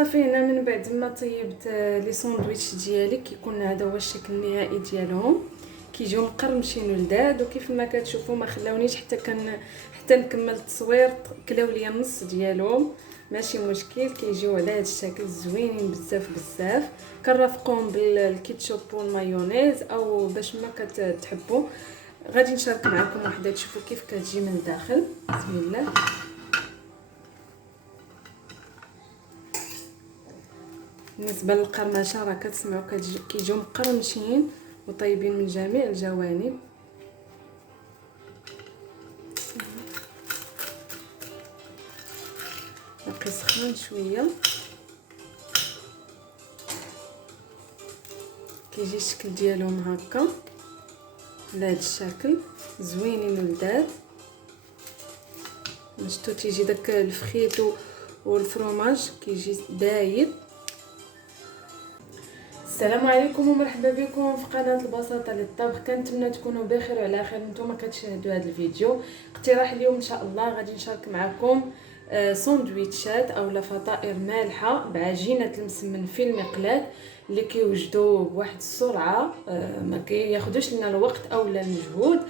صافي هنا من بعد ما طيبت لي ساندويتش ديالي كيكون هذا هو الشكل النهائي ديالهم. كيجيو مقرمشين ولذاذ، وكيف ما كتشوفوا ما خلاونيش حتى نكمل التصوير. كلاو ليا النص ديالهم، ماشي مشكل. كيجيو على هذا الشكل زوينين بزاف بزاف. كنرافقوهم بالكيتشوب والمايونيز او باش ما كتحبوا. غادي نشارك معكم وحده تشوفوا كيف كتجي من الداخل. بسم الله. بالنسبه للقرمشه راه كتسمعوا كيجيو مقرمشين وطيبين من جميع الجوانب. باقي سخون شويه. كيجي الشكل ديالهم هكا على هذا الشكل زوينين ولذاذ. شفتوا تيجي داك الفخيت والفرomage كيجي دايب. السلام عليكم ومرحبا بكم في قناه البساطه للطبخ. كنتمنى تكونوا بخير وعلى خير نتوما كتشاهدوا هذا الفيديو. اقتراح اليوم ان شاء الله غادي نشارك معكم ساندويتشات اولا فطائر مالحه بعجينه المسمن في المقلاة اللي كيوجدوا بواحد السرعه، ما كياخذوش لنا الوقت اولا المجهود.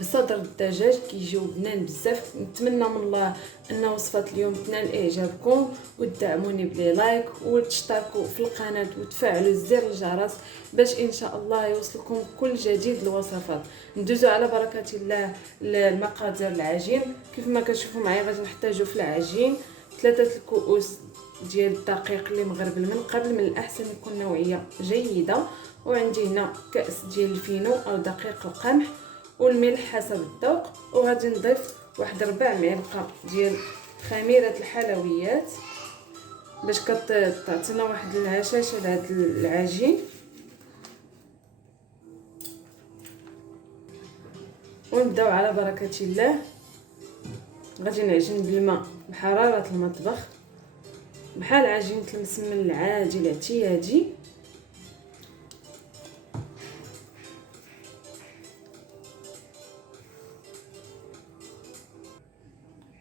بصدر الدجاج كيجيو بنان بزاف. نتمنى من الله ان وصفات اليوم تنال اعجابكم، وتدعموني بلي لايك وتشتركوا في القناه وتفعلوا زر الجرس باش ان شاء الله يوصلكم كل جديد الوصفات. ندوزو على بركه الله المقادير العجين. كيف ما كتشوفوا معايا غادي نحتاجوا في العجين 3 الكؤوس ديال الدقيق اللي مغربل من قبل. من الاحسن يكون نوعيه جيده. وعندي هنا كاس ديال الفينو او دقيق القمح، والملح حسب الذوق. وغادي نضيف واحد 4 معالق ديال خميره الحلويات باش كتعطينا واحد الهشاشه لهذا العجين. ونبداو على بركه الله. غادي نعجن بالماء بحراره المطبخ بحال عجينه المسمن العادي الاعتيادي.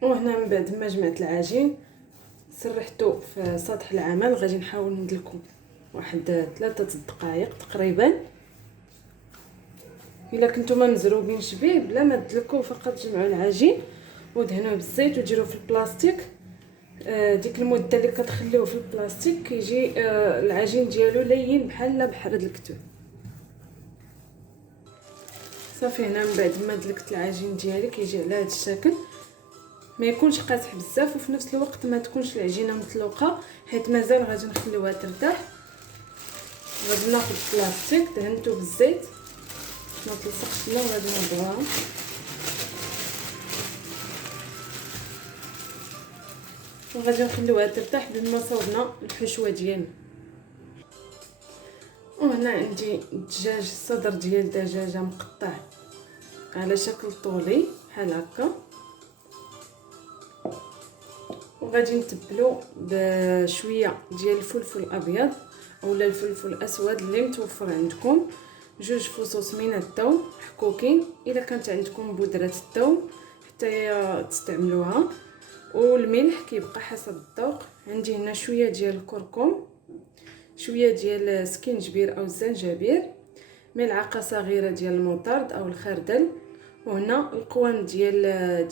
وهنا من بعد ما جمعت العجين سرحته في سطح العمل. غادي نحاول ندلكو واحد 3 دقائق تقريبا. الا كنتوما مزروبين شبيه بلا ما تدلكوا فقط جمعوا العجين ودهنوه بالزيت وديروه في البلاستيك. ديك المده اللي كتخليوه في البلاستيك كيجي العجين ديالو لين بحال الكتوب. صافي هنا من بعد ما دلكت العجين ديالي كيجي على هذا الشكل. ما يكونش قاصح بزاف وفي نفس الوقت ما تكونش العجينه مطلوقه حيت مازال غادي نخليوها ترتاح. غادي ناخذ بلاستيك دهنته بالزيت ما تلصقش لنا وغادي نوضعوها. وغادي نخليوها ترتاح بما صوبنا الحشوه ديالنا. وهنا عندي الدجاج، صدر ديال الدجاجه مقطع على شكل طولي بحال هكا. وغادي نتبلو بشويه ديال الفلفل الابيض اولا الفلفل الاسود اللي متوفر عندكم. 2 فصوص من الثوم حكوكين الا كانت عندكم بودره الثوم حتى تستعملوها. والملح كيبقى حسب الذوق. عندي هنا شويه ديال الكركم، شويه ديال السكينجبير او الزنجبير، ملعقه صغيره ديال المطارد او الخردل. وهنا القوام ديال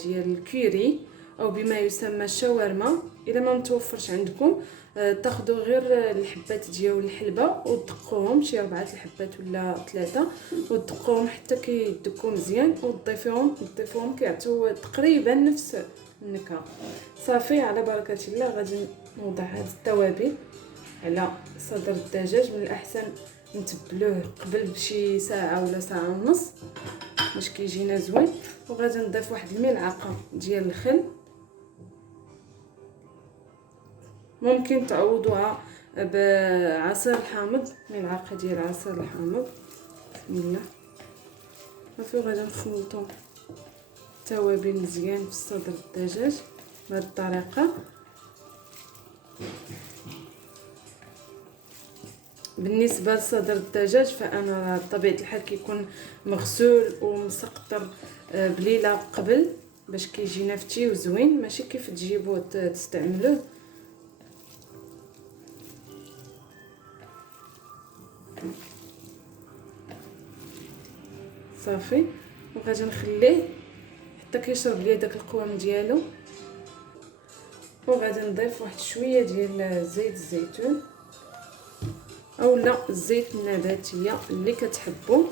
الكوري او بما يسمى الشاورما. الا ما متوفرش عندكم تاخذوا غير الحبات ديال الحلبه وتدقوهم شي 4 الحبات ولا 3 وتدقوهم حتى كيدكوا مزيان وتضيفوهم كيعطيو تقريبا نفس النكهه. صافي على بركه الله. غادي نوضع هاد التوابل على صدر الدجاج. من الاحسن نتبلوه قبل بشي ساعه ولا ساعه ونص باش كيجينا زوين. وغادي نضيف واحد الملعقه ديال الخل. ممكن تعوضوها بعصير الحامض، ملعقه ديال عصير الحامض. بسم الله. صافي غادي نخلطوا التوابل مزيان في صدر الدجاج بهذه الطريقه. بالنسبه لصدر الدجاج فانا بطبيعه الحال كيكون مغسول ومسقطر بليله قبل باش كيجينا فتي وزوين، ماشي كيف تجيبوه تستعملوه. صافي. وغادي نخليه حتى كيشرب ليا داك القوام ديالو. وغادي نضيف واحد شويه ديال زيت الزيتون اولا الزيت النباتيه اللي كتحبوا.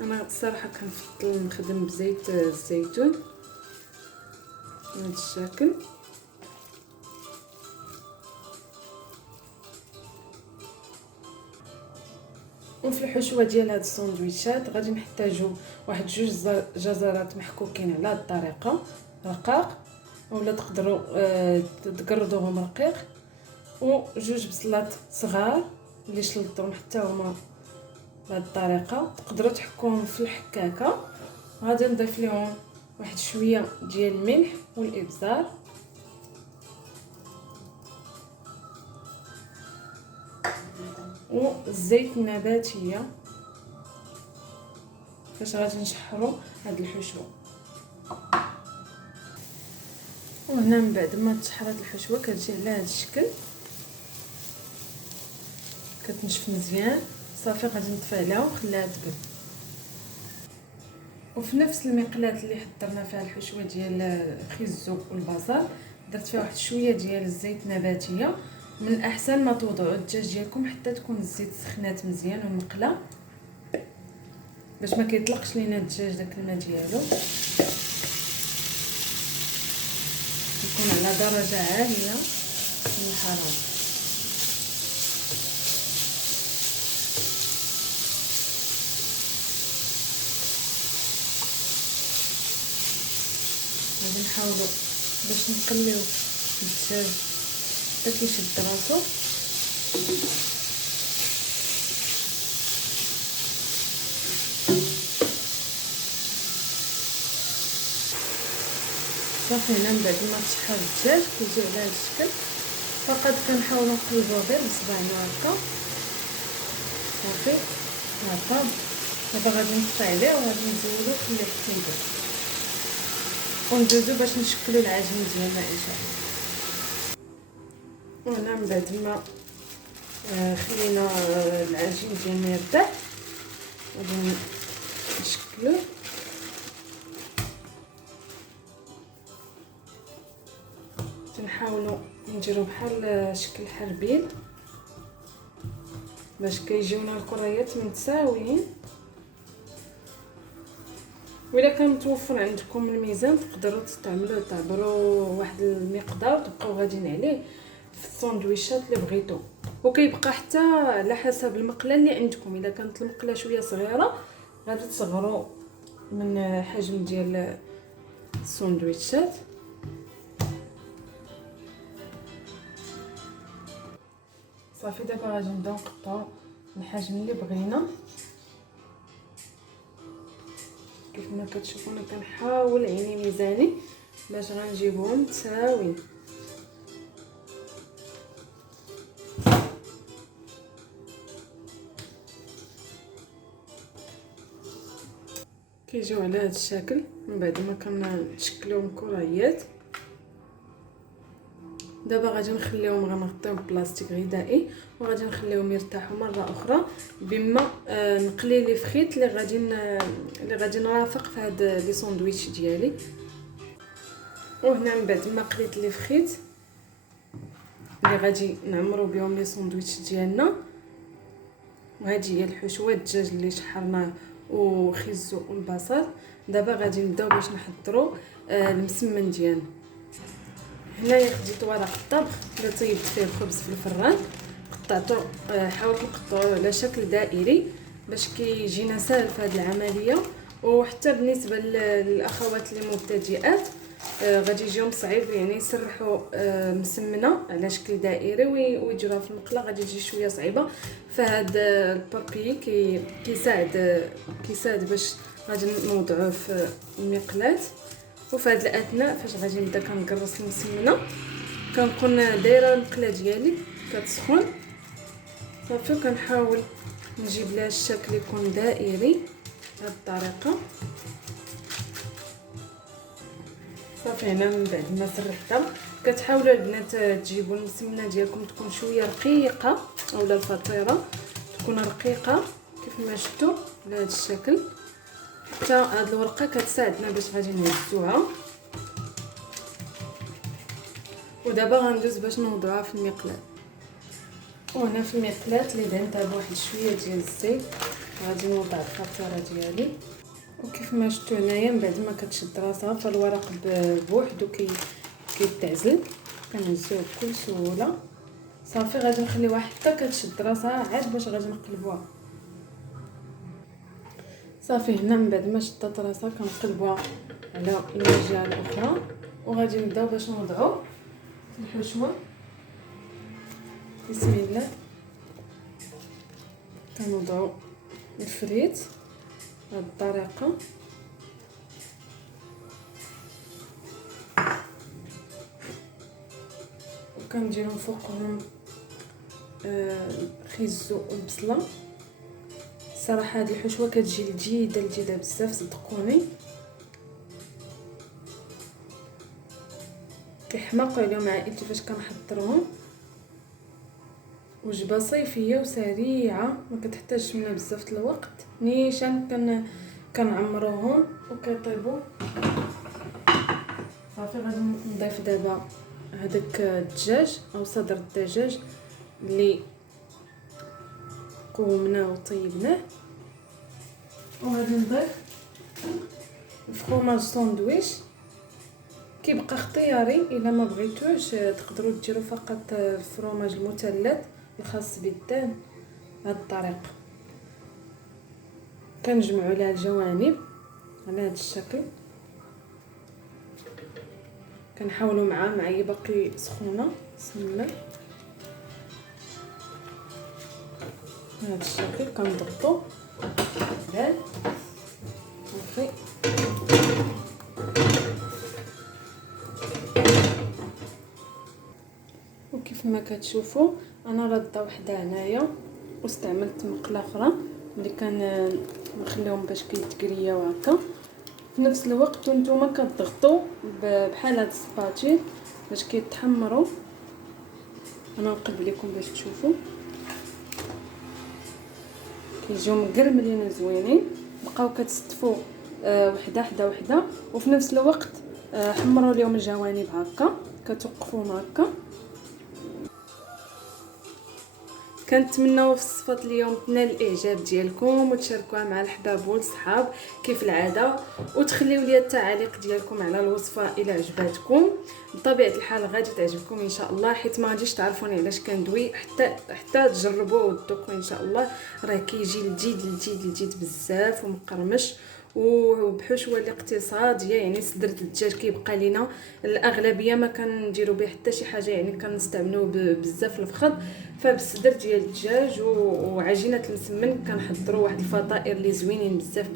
انا الصراحه كنفضل نخدم بزيت الزيتون بهذا الشكل. وفي الحشوه ديال هاد الساندويتشات غادي نحتاجو واحد 2 جزرات محكوكين على هاد الطريقه رقاق، اولا تقدروا تقردوهم رقيق، و2 بصلات صغار اللي شلطتهم حتى هما بهذه الطريقه. تقدروا تحكوهم في الحكاكه. غادي نضيف لهم واحد شويه ديال الملح والابزار، والزيت النباتيه فاش غادي نشحروا هاد الحشوه. وهنا من بعد ما تشحرات الحشوه كتجي على هذا الشكل، كتنشف مزيان. صافي غادي نطفي عليها ونخليها تبرد. وفي نفس المقلاه اللي حضرنا فيها الحشوه ديال الخيزو والبصل درت فيها واحد شويه ديال الزيت النباتيه. من الاحسن ما توضعوا الدجاج ديالكم حتى تكون الزيت سخنات مزيان ومقله باش ما كيطلقش لينا الدجاج داك الماء ديالو. يكون على درجه عاليه من الحراره. غادي نحاولوا باش نقليو الدجاج حتى كيشد راسو. صافي هنا من بعد ما تشحر الدجاج كيجي على هذا الشكل. فقط كنحاولوا نقلبوه غير بصبعنا هكا. صافي هكا. دابا غادي نطفي عليه وغادي نزولو خليه حتى يبرد وندوزو باش نشكلوا العجين ديالنا ان شاء الله. وهنا من بعد ما خلينا العجين ديالنا يرتاح غادي نشكلوه. تنحاولوا نديرو بحال شكل حربيل باش كيجيونا الكريات متساويين. وإلا كان متوفر عندكم الميزان تقدروا تستعملوه، تعبروا واحد المقدار وتبقاو غاديين عليه في الساندويشات اللي بغيتو. وكيبقى حتى على حسب المقله اللي عندكم. الا كانت المقله شويه صغيره غادي تصغروا من حجم ديال الساندويتشات. صافي دابا غادي نبداو نقطعوا الحجم اللي بغينا. كيف ما كتشوفوا انا كنحاول عيني ميزاني باش غنجيبهم متساويين. كيجيو على هذا الشكل من بعد ما كنشكلوهم كريات. دابا غادي نخليهم غنغطيهم ببلاستيك غذائي وغادي نخليهم يرتاحوا مره اخرى بما نقلي لي فخيت اللي غادي نرافق في هاد لي ساندويتش ديالي. وهنا من بعد ما قليت لي فخيت اللي غادي نعمروا بهم لي ساندويتش ديالنا. وهذه هي الحشوه الدجاج اللي شحرناه وخيزو والبصل. دابا غادي نبداو باش نحضروا المسمن ديالنا. هنايا خديت ورق الطبخ اللي طيبت فيه الخبز في الفران، قطعته حاولت نقطعوه على شكل دائري باش كيجينا سهل في هذه العمليه. وحتى بالنسبه للاخوات اللي مبتدئات غادي يجيهم صعيب يعني يسرحوا مسمنه على شكل دائري ويجروها في المقله، غادي تجي شويه صعيبه. فهاد البابي كيساعد باش غادي نوضعوه في المقلاه. وفي هاد الاثناء فاش غادي نبدا كنقرص المسمنه كنكون دايره المقله ديالي كتسخن. صافي كنحاول نجيب لها الشكل يكون دائري بهذه الطريقه. صافي هنا من بعد ما سرحتها كتحاولوا البنات تجيبوا المسمنه ديالكم تكون شويه رقيقه اولا الفطيره تكون رقيقه كيف ما شفتوا بهذا الشكل. حتى هاد الورقه كتساعدنا باش غادي نهزوها. ودابا غندوز باش نوضعوها في المقلاة. وهنا في المقلاة اللي دهنتها بواحد شويه ديال الزيت غادي نوضع الفطيره ديالي. وكيف ما شفتوا هنايا من بعد ما كتشد راسها فالورق بوحدو كيتعزل كنهزوه بكل سهوله. صافي غادي نخليوها حتى كتشد راسها عاد باش غادي نقلبوها. صافي هنا من بعد ما شدت راسها كنقلبوها على الجهه الاخرى وغادي نبداو باش نوضعو الحشوه. بسم الله. كنوضعو الفريت بهذه الطريقه وكنديرو فوقهم خيزو والبصله. صراحه هذه الحشوه كتجي لذيذه بزاف صدقوني. كيحماقوا عليهم عائلتي فاش كنحضرهم. وجبه صيفيه وسريعه ما كتحتاجش منا بزاف الوقت. نيشان كنعمروهم وكيطيبوا. صافي غادي نضيف دابا هذاك الدجاج او صدر الدجاج اللي قومناه وطيبناه. وغادي نضيف الفرماج ساندويتش. كيبقى اختياري الا ما بغيتوش تقدروا ديروا فقط الفرماج المثلث الخاص بالدان بهذه الطريقه. كنجمعوا لها الجوانب على هذا الشكل. كنحاولوا معايا باقي سخونه. بسم الله. بهذا الشكل كنضبطوا الدال. صافي وكيف ما كتشوفوا انا راده وحده هنايا واستعملت مقله اخرى اللي كنخليهم باش كيتكرياو هكا في نفس الوقت. وانتم كتضغطوا بحال هاد السباتيل باش كيتحمروا. انا نقلب لكم باش تشوفوا كيجيو مقرملين وزوينين. بقاو كتستفوا وحده وفي نفس الوقت حمروا لهم الجوانب هكا كتوقفوهم هكا. كنتمنوا وصفه اليوم تنال الاعجاب ديالكم وتشاركوها مع الحباب والصحاب كيف العاده. وتخليوا لي التعاليق ديالكم على الوصفه الى عجباتكم. بطبيعه الحال غادي تعجبكم ان شاء الله حيت ما غاديش تعرفوني علاش كندوي حتى تجربوه وتذوقوا ان شاء الله. راه كيجي لذيذ بزاف ومقرمش وبحشوه الاقتصاديه. يعني صدر الدجاج كيبقى لينا الاغلبيه ما كنديروا به حتى شي حاجه. يعني كنستعملوه بزاف الفخذ. فبالصدر ديال الدجاج وعجينه المسمن كنحضروا واحد الفطائر اللي زوينين بزاف.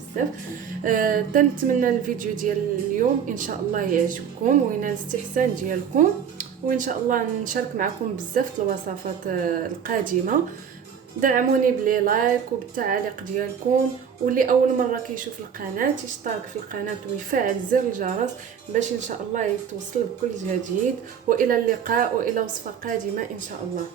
تنتمنى الفيديو ديال اليوم ان شاء الله يعجبكم وينال الاستحسان ديالكم. وان شاء الله نشارك معكم بزاف الوصفات القادمه. دعموني بلي لايك وبالتعاليق ديالكم. واللي اول مره كيشوف القناه يشترك في القناه ويفعل زر الجرس باش ان شاء الله يتوصل بكل جديد. والى اللقاء والى وصفه قادمه ان شاء الله.